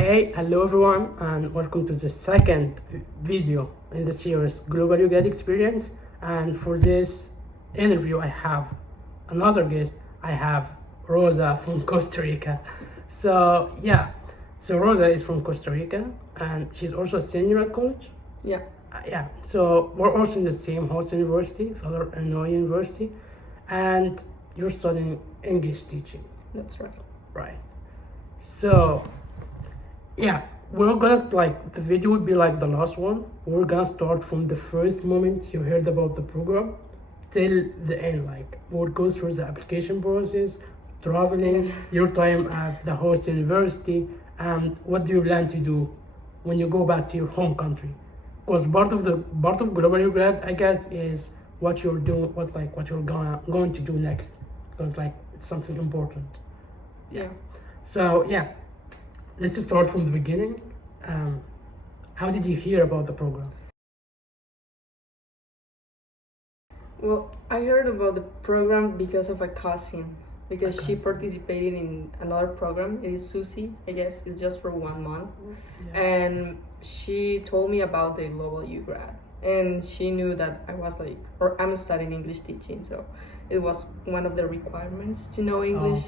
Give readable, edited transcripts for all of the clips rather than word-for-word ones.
Hey, hello everyone, and welcome to the second video in the series Global UGRAD Experience. And for this interview, I have another guest. I have Rosa from Costa Rica. So Rosa is from Costa Rica, and she's also a senior at college. Yeah, Yeah, so we're also in the same host university, Southern Illinois University, and you're studying English teaching, that's right. right? So yeah, we're gonna the video would be like the last one. We're gonna start from the first moment you heard about the program till the end. Like we'll go through the application process, traveling, your time at the host university, and what do you plan to do when you go back to your home country. Because part of global grad, I guess, is what you're doing, what you're going to do next. Because it's something important. Yeah. So yeah, let's start from the beginning. How did you hear about the program? Well, I heard about the program because of a cousin, because she participated in another program. It is Susie, I guess. It's just for 1 month. Yeah. And she told me about the Global UGRAD. And she knew that I'm studying English teaching, so it was one of the requirements to know English.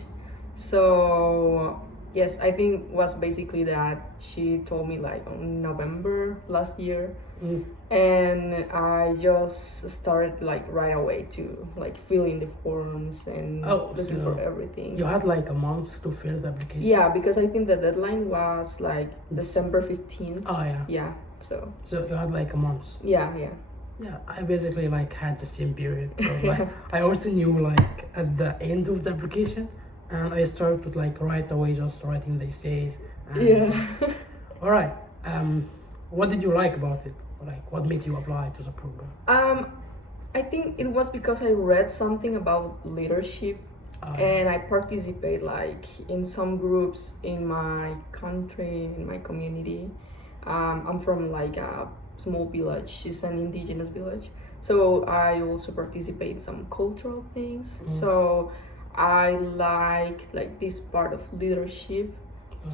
So yes, I think was basically that she told me on November last year, and I just started right away to fill in the forms and looking for everything. You had a month to fill the application. Yeah, because I think the deadline was December 15th. Oh yeah. Yeah, so you had a month. yeah. Yeah, I basically had the same period because I also knew at the end of the application, and I started right away just writing the essays. And, Yeah. All right. What did you like about it? What made you apply to the program? I think it was because I read something about leadership, and I participate in some groups in my country, in my community. I'm from a small village. It's an indigenous village, so I also participate in some cultural things. So I like this part of leadership,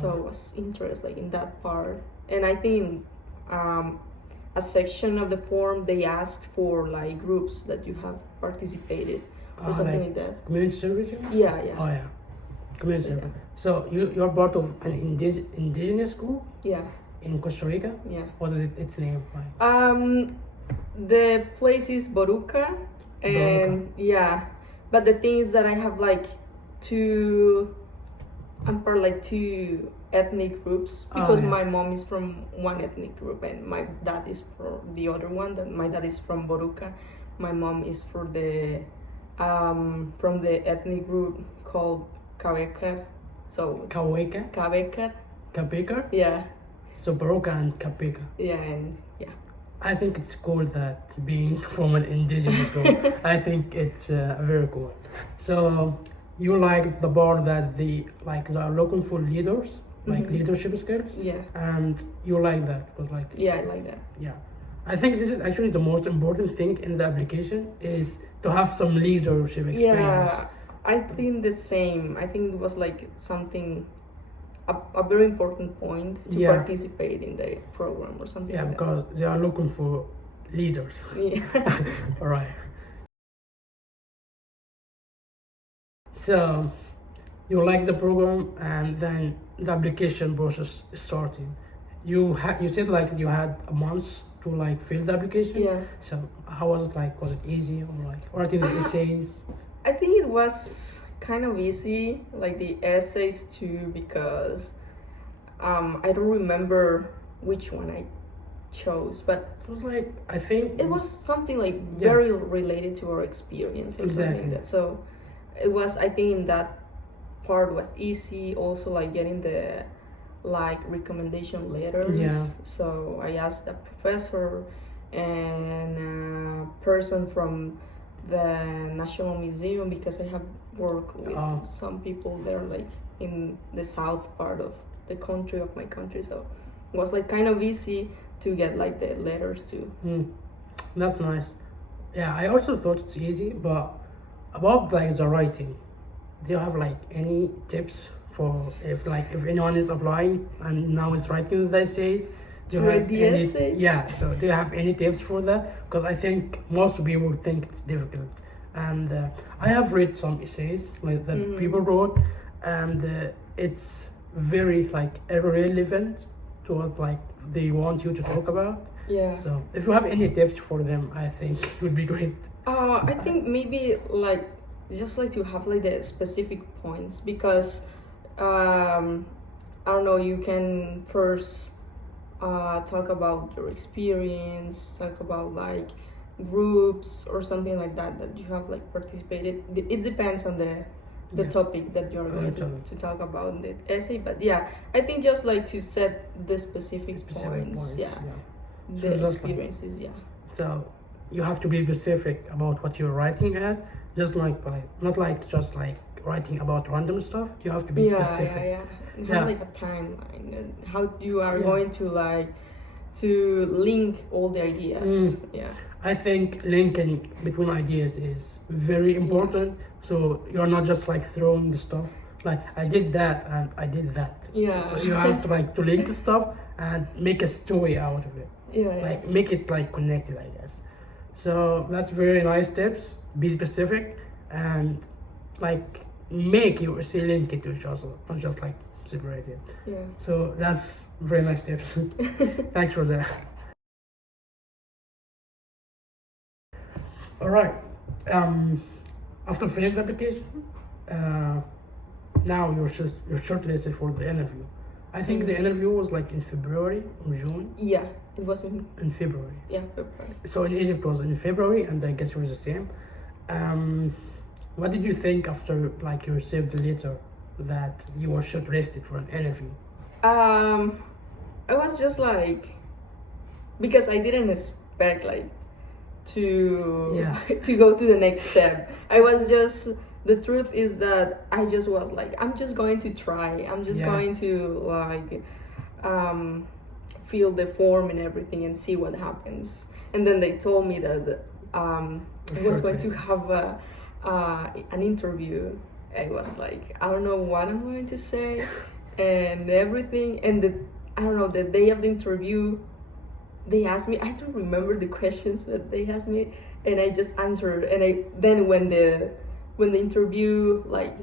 so I was interested in that part. And I think a section of the form they asked for groups that you have participated or something like that. Community service? Yeah. Oh yeah, community service. So you're part of an indigenous group? Yeah. In Costa Rica? Yeah. What is its name? The place is Boruca, and yeah, but the thing is that I have I'm part two ethnic groups because my mom is from one ethnic group and my dad is from the other one. That my dad is from Boruca, my mom is from the ethnic group called Cabekar. So Cabekar? Yeah. So Baroka and Kapeka. Yeah, and yeah. I think it's cool that being from an indigenous group. I think it's very cool. So you like the part that they are looking for leaders, leadership skills. Yeah. And you like that because yeah, I like that. Yeah. I think this is actually the most important thing in the application is to have some leadership experience. Yeah, I think the same. I think it was something. A very important point to participate in the program or something. Yeah, because they are looking for leaders. Yeah. All right. So you like the program, and then the application process started. You said you had a month to fill the application. Yeah. So how was it Was it easy or writing the essays? I think it was kind of easy, the essays too, because I don't remember which one I chose, but it was I think it was something very related to our experience or something like that. So it was, I think that part was easy. Also getting the recommendation letters. Yeah. So I asked a professor and a person from the National Museum because I have worked with some people there in the south part of the country of my country, so it was kind of easy to get the letters too. That's nice. Yeah, I also thought it's easy, but about the writing, do you have any tips for if anyone is applying and now is writing the essays. Do you For have the any, essay? yeah, so do you have any tips for that? Because I think most people think it's difficult. And I have read some essays like that people wrote, and it's very like irrelevant to what like they want you to talk about. Yeah. So if you have any tips for them, I think it would be great. I think maybe like just like to have like the specific points, because I don't know, you can first talk about your experience, talk about like groups or something like that you have like participated. It depends on the Yeah. topic that you're going to talk about in the essay. But yeah, I think just like to set the specific points, yeah, So the that's experiences, yeah. So you have to be specific about what you're writing at, just like not like just like writing about random stuff. You have to be specific. And Yeah. have like a timeline and how you are Yeah. going to like to link all the ideas. Yeah. I think linking between ideas is very important. So you're not just like throwing the stuff like I did that and I did that. Yeah. So you have to like to link stuff and make a story out of it. Yeah. Like make it like connected, I guess. So that's very nice tips. Be specific and like make your essay link it to each other, not just like separate it. Yeah. So that's very nice tips. Thanks for that. All right. After filling the application, now you're shortlisted for the interview. I think the interview was like in February or June. Yeah, it was in February. yeah, February. So in Egypt it was in February, and I guess it was the same. What did you think after like you received the letter that you were shortlisted for an interview? I was just like, because I didn't expect like to to go to the next step. I was just, the truth is that I just was like, I'm just going to try. I'm just going to like fill the form and everything and see what happens. And then they told me that I was going to have an interview. I was like, I don't know what I'm going to say and everything. And I don't know, the day of the interview, they asked me, I don't remember the questions that they asked me, and I just answered. And then when the interview like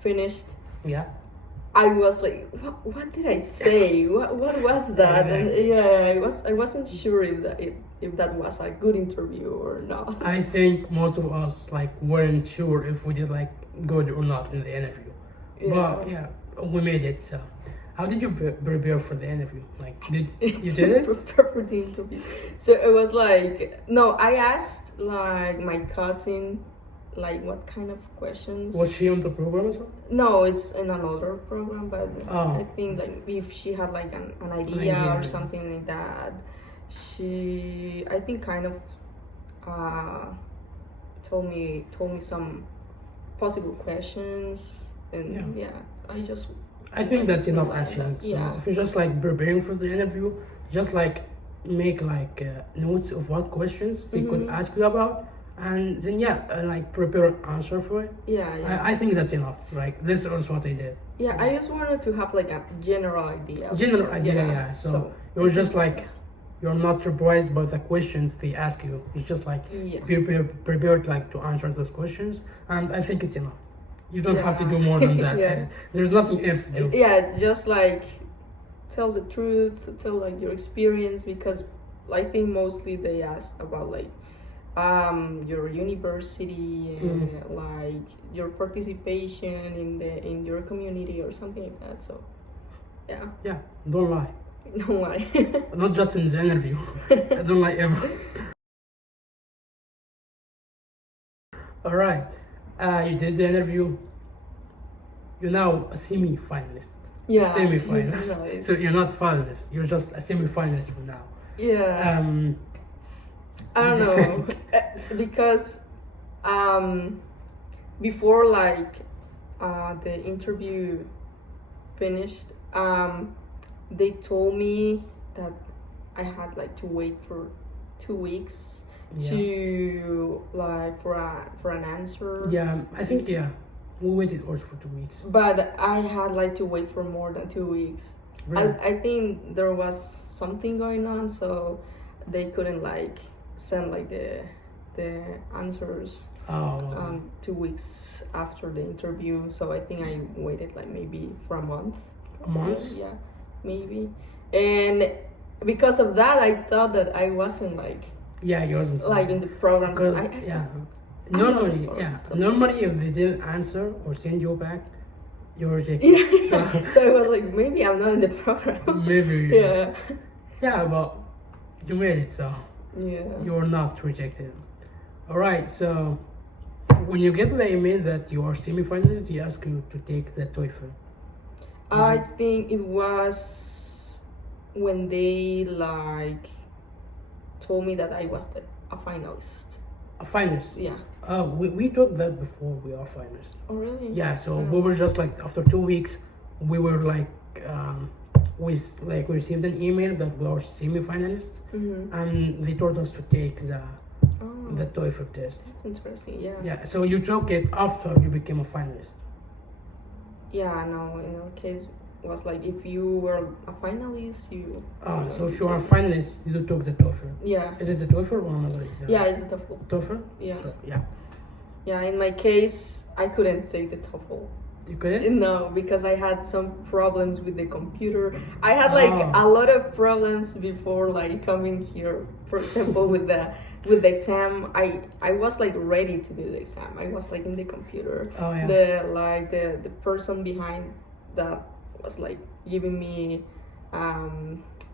finished, I was like, what did I say? What was that? And I wasn't sure if that was a good interview or not. I think most of us like weren't sure if we did like good or not in the interview. But we made it. So how did you prepare for the interview? Like, did you did it? Prepare for the interview. So it was like, no, I asked like my cousin, like what kind of questions. Was she on the program as well? No, it's in another program, but I think like if she had like an idea or something like that, she, I think, kind of told me some possible questions, and I think that's enough actually. So if you're just like preparing for the interview, just like make like notes of what questions they could ask you about, and then like prepare an answer for it. I think that's enough. Like this is also what I did. I just wanted to have like a general idea. So it was just like you're not surprised by the questions they ask you. It's just like prepared like to answer those questions, and I think it's enough. You don't have to do more than that. There's nothing else to do. Just like tell the truth, tell like your experience, because I think mostly they asked about like your university and like your participation in your community or something like that. So don't lie. Don't lie. Not just in the interview. I don't lie ever. All right. You did the interview. You're now a semi-finalist. Semi-finalist. So you're not finalist. You're just a semi-finalist for now. I don't know, because before like the interview finished, they told me that I had like to wait for 2 weeks to like for an answer. I think We waited also for 2 weeks. But I had like to wait for more than 2 weeks. Really? I think there was something going on, so they couldn't like send like the answers 2 weeks after the interview. So I think I waited like maybe for a month. A month? Yeah, maybe. And because of that, I thought that I wasn't like yours was like in the program. because I normally or something. normally if they didn't answer or send you back, you're rejected. Yeah. So I was like, maybe I'm not in the program. Maybe. Yeah. But you made it, so Yeah. you're not rejected. All right. So when you get the email that you are semi-finalist, they ask you to take the TOEFL. I think it was when they like told me that I was a finalist. A finalist. Yeah. We thought that before we are finalists. Oh really? Yeah. So we were just like after 2 weeks, we were like we received an email that we are semi-finalists, and they told us to take the TOEFL test. That's interesting. Yeah. Yeah. So you took it after you became a finalist. Yeah. No. In our case, it was like if you were a finalist, you. So if you are a finalist, you took the TOEFL. Yeah. Is it the TOEFL or another exam? Yeah, it's a TOEFL. TOEFL? Yeah. So, yeah. Yeah. In my case, I couldn't take the TOEFL. You couldn't? No, because I had some problems with the computer. I had like a lot of problems before like coming here. For example, with the exam, I was like ready to do the exam. I was like in the computer. Oh yeah. The person behind that was like giving me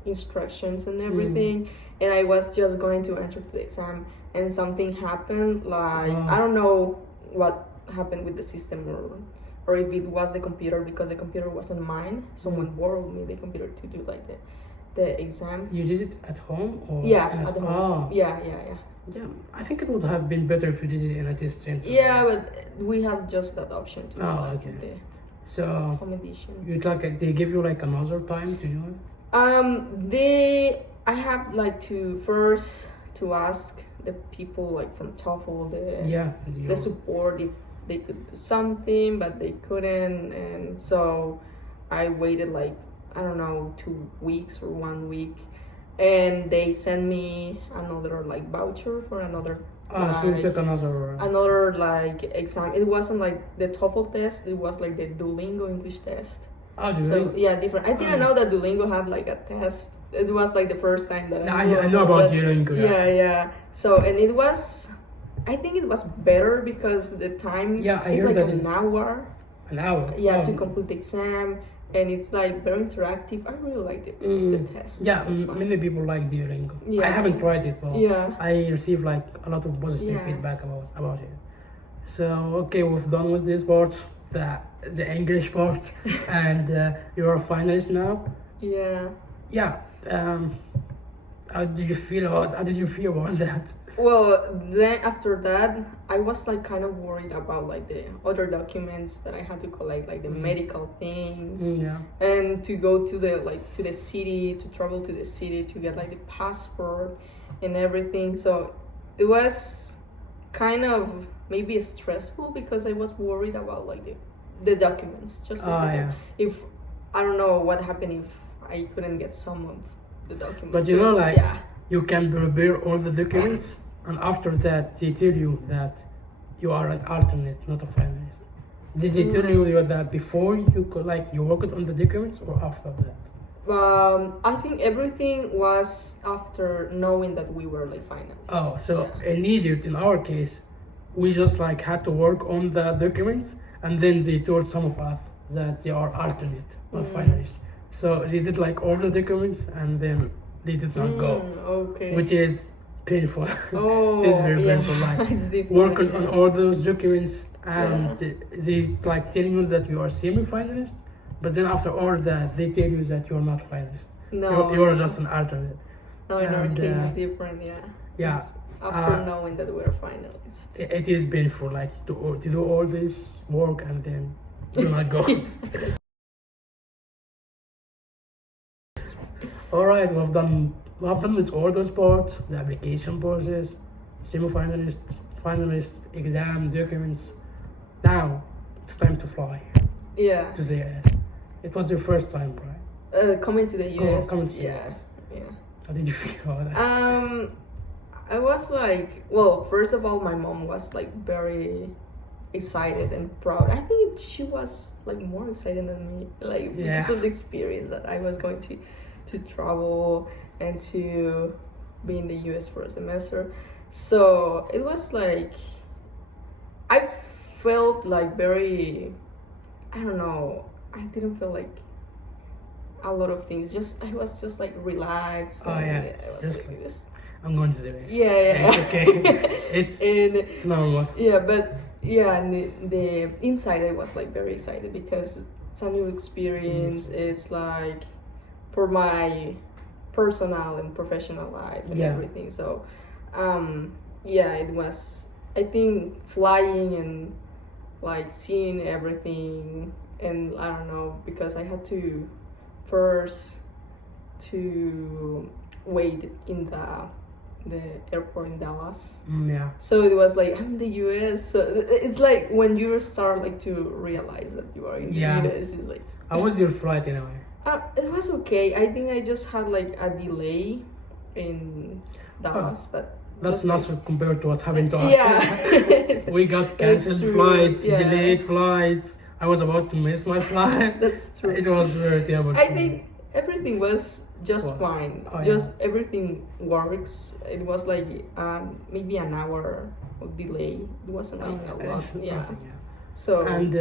instructions and everything, and I was just going to enter to the exam, and something happened. Like I don't know what happened with the system or if it was the computer, because the computer wasn't mine. Someone borrowed me the computer to do like the exam. You did it at home or? Yeah, at home. Oh. Yeah. Yeah, I think it would have been better if you did it in a test center. Yeah, but we have just that option to okay. the So home edition. you they give you like another time to do it? I have like to first to ask the people like from TOEFL the support if they could do something, but they couldn't, and so I waited like I don't know 2 weeks or 1 week, and they sent me another like voucher for another. So you took another like exam. It wasn't like the TOEFL test. It was like the Duolingo English test. Duolingo? So yeah, different. I didn't know that Duolingo had like a test. It was like the first time that I know about Duolingo. Yeah. So and it was, I think it was better because the time is like an hour. An hour. Yeah, to complete the exam. And it's like very interactive. I really liked it. The test. Yeah, many people like Duolingo. Yeah. I haven't tried it, but yeah. I received like a lot of positive feedback about it. So okay, we've done with this part, the English part, and you're a finalist now. Yeah. Yeah. How did you feel about that? Well, then after that, I was like kind of worried about like the other documents that I had to collect, like the medical things, and to go to the city, to travel to the city to get like the passport and everything. So it was kind of maybe stressful because I was worried about like the documents. Just if I don't know what happened if I couldn't get some of the documents. But you can prepare all the documents, and after that they tell you that you are an alternate, not a finalist. Did they tell you that before you could you worked on the documents or after that? I think everything was after knowing that we were like finalists. Oh, so in Egypt, in our case, we just had to work on the documents, and then they told some of us that they are alternate, not finalists. So they did all the documents, and then they did not go. Okay. Which is painful. Oh, it is very painful. It's different, working on all those documents, and they telling you that you are semi-finalist, but then after all that, they tell you that you are not finalist. No. You are just an alternate. No, in our case, it's different. Yeah. It's after knowing that we're finalists. It is painful, to do all this work and then do not go. All right, we've done with all those parts: the application process, semi-finalist, finalist, exam, documents. Now, it's time to fly Yeah. to the US. It was your first time, right? Coming to the US. Coming to the yeah. US. Yeah. How did you feel about that? I was like, well, first of all, my mom was like very excited and proud. I think she was like more excited than me, like Yeah. because of the experience that I was going to travel and to be in the US for a semester. So it was like I felt like very, I don't know, I didn't feel like a lot of things. Just I was just like relaxed. Oh, and yeah. I was Just like, like- I'm going to the US. yeah, yeah. It's okay. it's And it's normal. yeah, but yeah, and the inside I was like very excited because it's a new experience. It's like for my personal and professional life and Yeah. everything. So, yeah, it was. I think flying and like seeing everything, and I don't know, because I had to first to wait in the airport in Dallas. Yeah. So it was like I'm in the US. So it's like when you start like to realize that you are in the Yeah. US. It's like How was your flight anyway? it was okay. I think I just had like a delay in Dallas, but That's just, not like, so compared to what happened to us. yeah. We got canceled true, flights, yeah. delayed flights. I was about to miss my flight. That's true. It was very terrible. I for me. think everything was just Well, fine. oh, yeah. Just everything works. It was like maybe an hour of delay. It wasn't like a lot. Yeah. Nothing, yeah. So And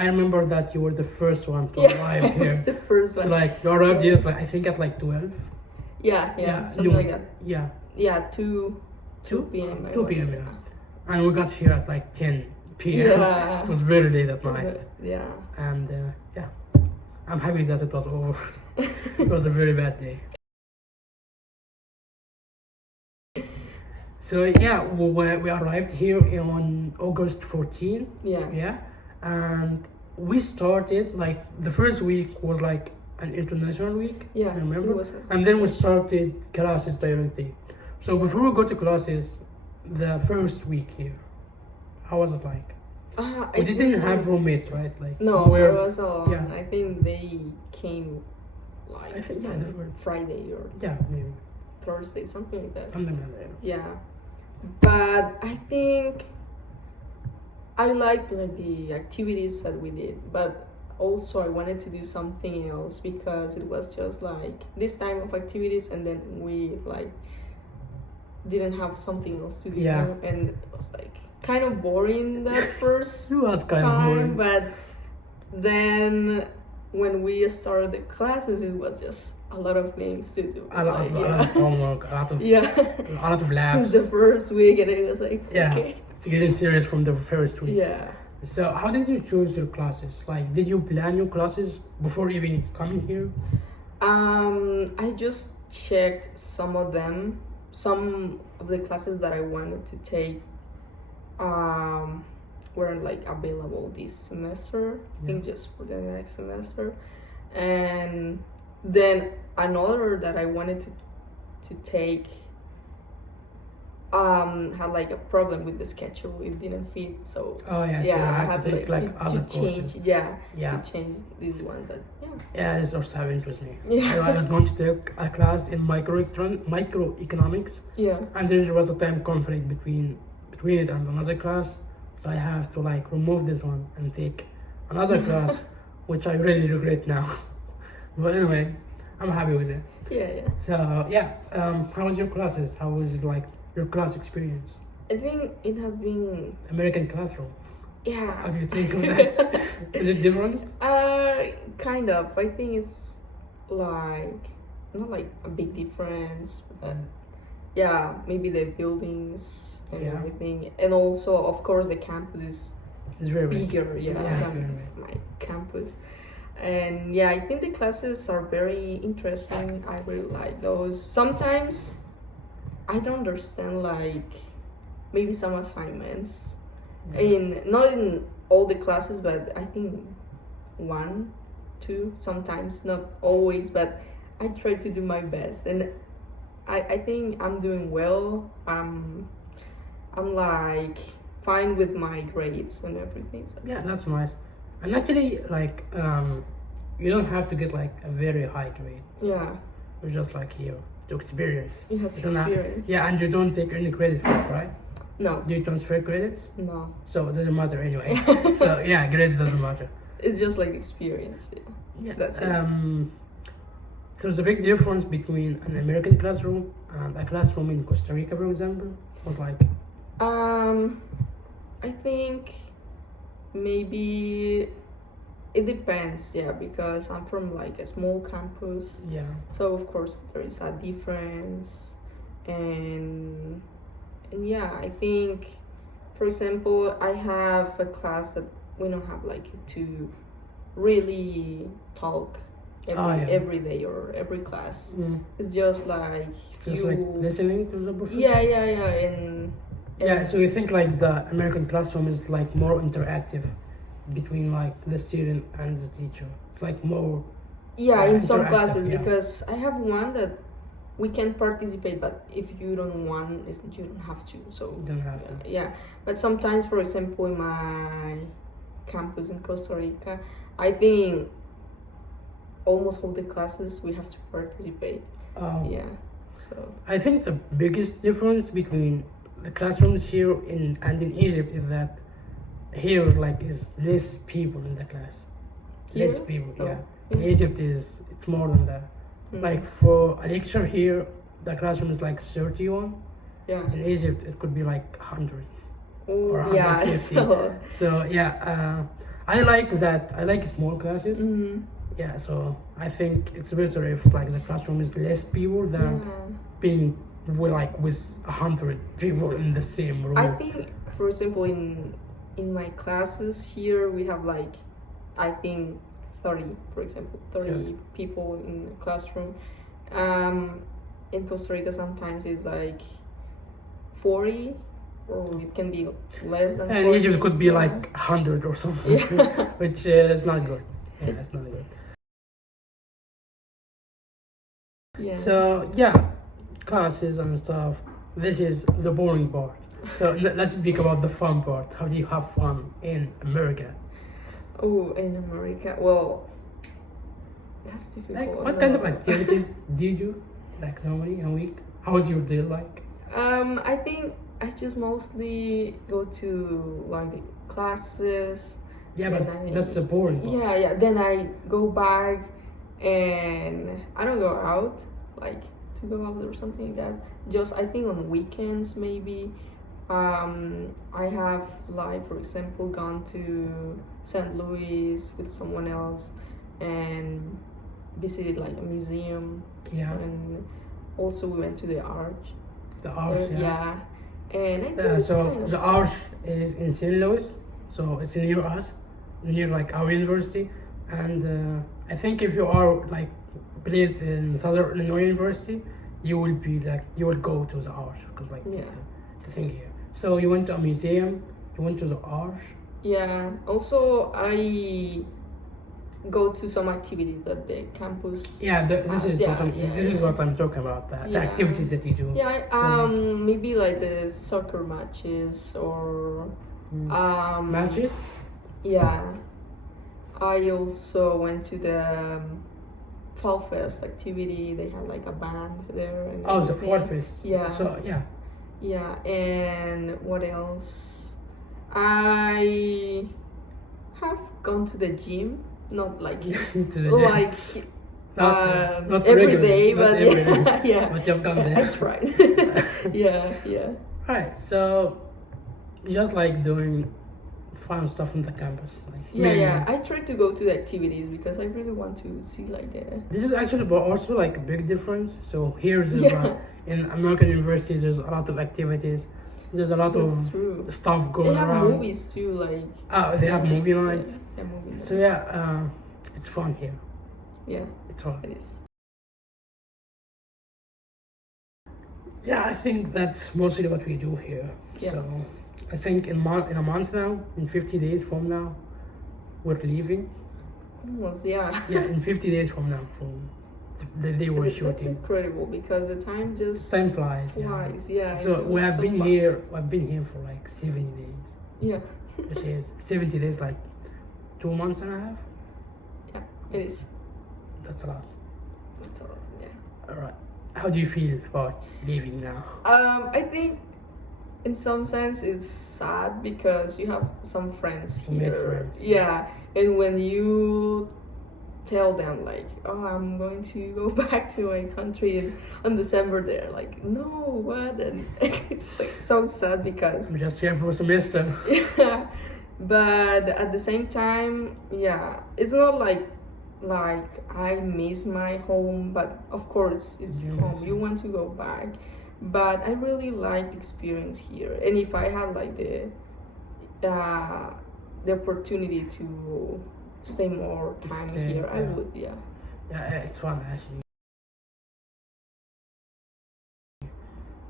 I remember that you were the first one to yeah, arrive here. it's the first So one. like you arrived here at like I think at like 12. Yeah, something noon. like that. Yeah, Yeah, 2 Two? p.m. I 2 was- p.m. Yeah. And we got here at like 10 p.m. Yeah. It was very late at night. Yeah. And yeah, I'm happy that it was over. It was a very bad day. So yeah, we arrived here on August 14. Yeah. Yeah, and we started like the first week was like an international week. Yeah, I remember. it was. And then we started classes directly. So before we go to classes, the first week here, how was it like? I We didn't think- have roommates, right? Like No, where- I was alone. yeah. I think they came like I think, yeah, they were. Friday or Yeah, maybe Thursday, something like that. something like that. Yeah, but I think I liked like the activities that we did, but also I wanted to do something else because it was just like this time of activities, and then we like didn't have something else to do, Yeah. and it was like kind of boring that first It was kind of time, boring. but then when we started the classes, it was just a lot of things to do. A lot, like, a lot of homework, a lot of yeah. a lot of labs. Since the first week, and it was like, Yeah, okay. it's getting serious from the first week. Yeah. So how did you choose your classes? Like, did you plan your classes before even coming here? I just checked some of them, some of the classes that I wanted to take, weren't like available this semester. I think just for the next semester, and then another that I wanted to take had like a problem with the schedule. It didn't fit, so Oh yeah, so yeah, I I had had to take like to other change. courses. Yeah, Yeah, to change this one, but yeah. yeah, this also happened with me. Yeah. I was going to take a class in microeconomics, Yeah. and there was a time conflict between it and another class, so I have to like remove this one and take another class, which I really regret now. But anyway, I'm happy with it. Yeah, yeah. So yeah, how was your classes? How was it like your class experience? I think it has been American classroom. yeah. How do you think of that? Is it different? Kind of. I think it's like not like a big difference, but yeah, maybe the buildings and Yeah. everything, and also of course the campus is It's very big. bigger, yeah, Yeah, it's than very big. my campus. And yeah, I think the classes are very interesting. I really like those. Sometimes I don't understand like maybe some assignments in not in all the classes, but I think 1, 2 sometimes, not always, but I try to do my best, and I think I'm doing well. I'm like fine with my grades and everything. So. Yeah, that's nice. And actually, like, you don't have to get like a very high grade. Yeah. You're just like here to experience. You have to don't have- experience. yeah, and you don't take any credit for it, right? No. Do you transfer credits? No. So it doesn't matter anyway. So yeah, grades doesn't matter. It's just like experience. Yeah. Yeah. That's it. There's a big difference between an American classroom and a classroom in Costa Rica, for example. It was like, I think maybe it depends, yeah, because I'm from like a small campus, yeah, so of course there is a difference, and yeah, I think, for example, I have a class that we don't have like to really talk every day or every class. It's just like just like listening to the professor. Yeah, and yeah. So you think like the American classroom is like more interactive between like the student and the teacher, like more. Yeah, in some classes, yeah. because I have one that we can participate, but if you don't want, you don't have to. So you don't have to. Yeah, but sometimes, for example, in my campus in Costa Rica, I think almost all the classes we have to participate. Yeah, so I think the biggest difference between the classrooms here and in Egypt is that here like is less people in the class. Here? Less people, yeah. Oh. In Egypt it's more than that. Like for a lecture here, the classroom is like 31. Yeah. In Egypt, it could be like 100 or 150. Yeah, so yeah, I like that. I like small classes. Yeah, so I think it's better if like the classroom is less people than being with 100 people in the same room. I think, for example, in my classes here we have like, I think 30, for example, 30 people in the classroom. In Costa Rica sometimes it's like 40, or it can be less than 40. And Egypt it could be like 100 or something, which is not good. Yeah, it's not good. Yeah. So yeah, classes and stuff. This is the boring part. So let's speak about the fun part. How do you have fun in America? Oh, in America, well, that's difficult. Like, what kind of activities do you do, like normally a week? How is your day like? I think I just mostly go to like the classes. Yeah, but that's the boring part. Yeah. Then I go back, and I don't go out, like to go out or something like that. Just I think on weekends maybe. I have, like, for example, gone to St. Louis with someone else and visited like a museum. Yeah. And also we went to the Arch. The Arch, yeah. And I think so kind of the stuff. Arch is in St. Louis, so it's near us, near like our university. And I think if you are like placed in Southern Illinois University, you will go to the Arch because like the thing here. So you went to a museum, you went to the Arch. Yeah. Also, I go to some activities that the campus. Yeah, this is what I'm talking about. The activities that you do. Yeah. Maybe like the soccer matches or. Matches. Yeah. I also went to the Fall Fest activity. They had like a band there. And the everything. Fall Fest. Yeah. So yeah. Yeah, and what else? I have gone to the gym, not like to the gym. like not every regularly, day, not but every day. yeah. But you've gone there. I tried. yeah. Right, so you just like doing fun stuff on the campus. Yeah. I try to go to the activities because I really want to see like the. This is actually also like a big difference. So here in American universities, there's a lot of activities. There's a lot of stuff going around. They have movies too, like. They have movie nights. Yeah, movie nights. So yeah, it's fun here. Yeah, it's fun. It is. Yeah, I think that's mostly what we do here. Yeah. So I think in a month now, in 50 days from now, we're leaving. Almost, yeah. Yeah, in 50 days from now, from the day we're shooting. That's incredible because the time flies. Yeah. So we have been here. I've been here for like 70 days. Yeah. Which is 70 days, like 2 months and a half. Yeah, it is. That's a lot. That's all. Yeah. All right. How do you feel about leaving now? I think in some sense it's sad because you have some friends You make here. friends. Yeah, and when you tell them like, oh, I'm going to go back to my country on December, they're like, no, what? And it's like so sad because I'm just here for a semester. yeah, but at the same time, yeah, it's not like I miss my home, but of course it's Yes. home. You want to go back, but I really like the experience here. And if I had like the opportunity to stay more time Stay, here, I yeah. would. Yeah. Yeah, it's fun actually.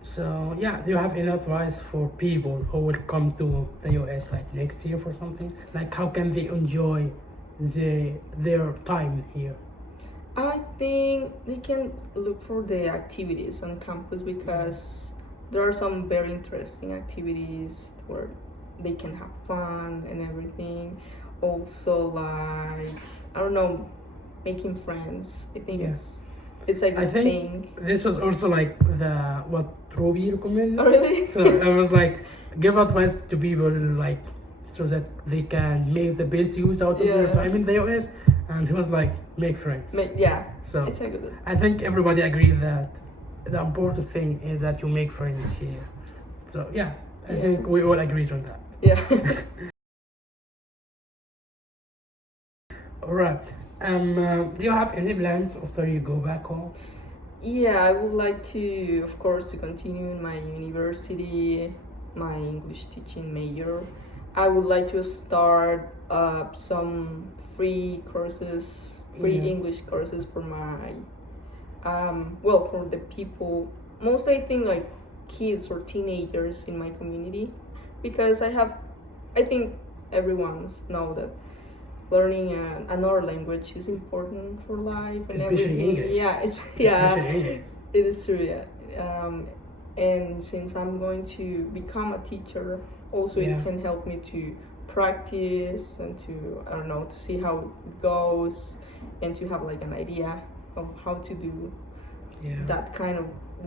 So yeah, do you have any advice for people who will come to the US like next year for something? Like how can they enjoy their time here? I think they can look for the activities on campus because there are some very interesting activities where they can have fun and everything. Also, like, I don't know, making friends. I think Yeah. it's a I good think thing. this was also like what Roby recommended. Oh, really? So I was like, give advice to people like so that they can make the best use out of their Yeah. time in the US. And he was like, make friends. Yeah, So it's a good. I think everybody agrees that the important thing is that you make friends here. So yeah, I Yeah. think we all agree on that. Yeah. All right. Do you have any plans after you go back home? Yeah, I would like to, of course, to continue in my university, my English teaching major. I would like to start some free courses, free Yeah. English courses for my, for the people, mostly I think like kids or teenagers in my community, because I think everyone know that learning another language is important for life and Especially everything. English. Yeah, Especially yeah, English. it is true. Yeah, and since I'm going to become a teacher, also Yeah. it can help me to practice and to I don't know to see how it goes and to have like an idea of how to do Yeah. that kind of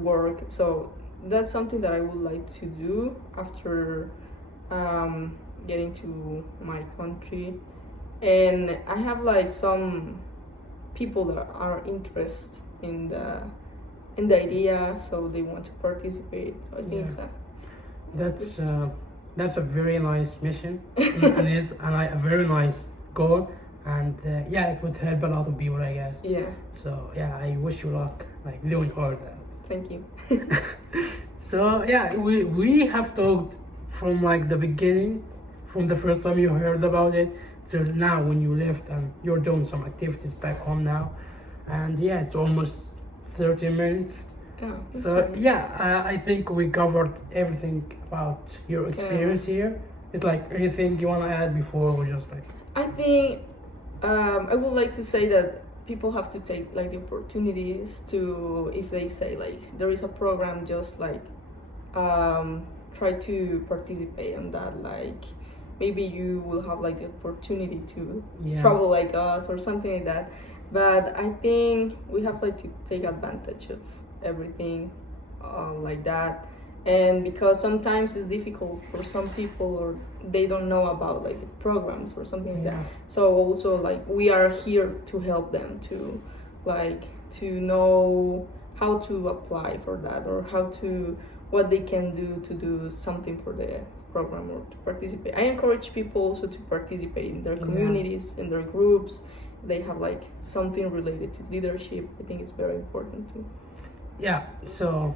work. So that's something that I would like to do after getting to my country. And I have like some people that are interested in the idea, so they want to participate. So I think Yeah. it's That's a very nice mission. And is a very nice goal. And yeah, it would help a lot of people, I guess. yeah. So yeah, I wish you luck, like doing all that. Thank you. So yeah, we have talked from like the beginning, from the first time you heard about it till now when you left and you're doing some activities back home now, and yeah, it's almost 30 minutes. Yeah. that's So fine. yeah, I think we covered everything about your experience here. It's like anything you want to add before we just like. I think I would like to say that people have to take like the opportunities to, if they say like there is a program, just like try to participate in that. Like maybe you will have like the opportunity to Yeah. travel like us or something like that. But I think we have like to take advantage of everything like that. And because sometimes it's difficult for some people or they don't know about like the programs or something like Yeah. that. So also like we are here to help them to like to know how to apply for that or what they can do to do something for the program or to participate. I encourage people also to participate in their Yeah. communities, in their groups. They have like something related to leadership. I think it's very important too. Yeah. So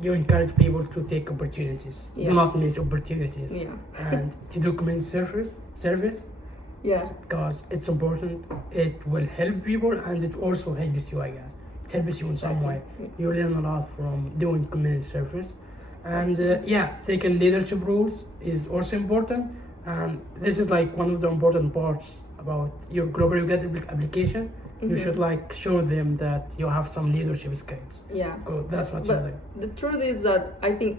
you encourage people to take opportunities. Yeah. Do not miss opportunities. Yeah. And to do community service Yeah. because it's important. It will help people and it also helps you, I guess. It helps you in some way. You learn a lot from doing community service. And That's yeah, taking leadership roles is also important. And this is like one of the important parts about your Global UGRAD application. You Mhm. should like show them that you have some leadership skills. Yeah. Good, that's what you But say. the truth is that I think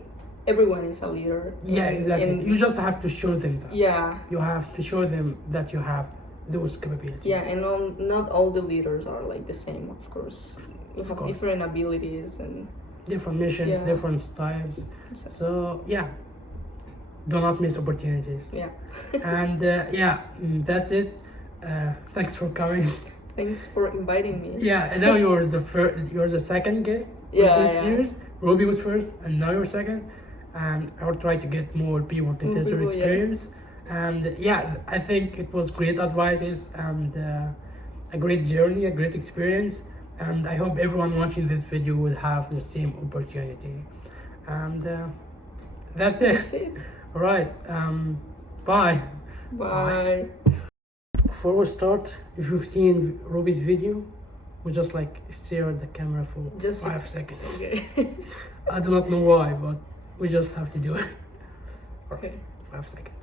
everyone is a leader. Yeah, exactly. And You just have to show them that. yeah. You have to show them that you have those capabilities. Yeah, and not all the leaders are like the same, of course. You have course. different abilities and Different missions, Yeah. different styles. Exactly. So yeah, do not miss opportunities. yeah. And that's it. Thanks for coming. Thanks for inviting me. Yeah, and now you're the second guest Yeah, of this yeah. series. Ruby was first, and now you're second. And I will try to get more people to More test their people, yeah. experience. And yeah, I think it was great advices and a great journey, a great experience. And I hope everyone watching this video will have the same opportunity. And that's it. That's it. All right. Bye. Bye. Before we start, if you've seen Ruby's video, we just like stare at the camera for Just 5 seconds. Okay. I do not know why, but we just have to do it. Okay. 5 seconds.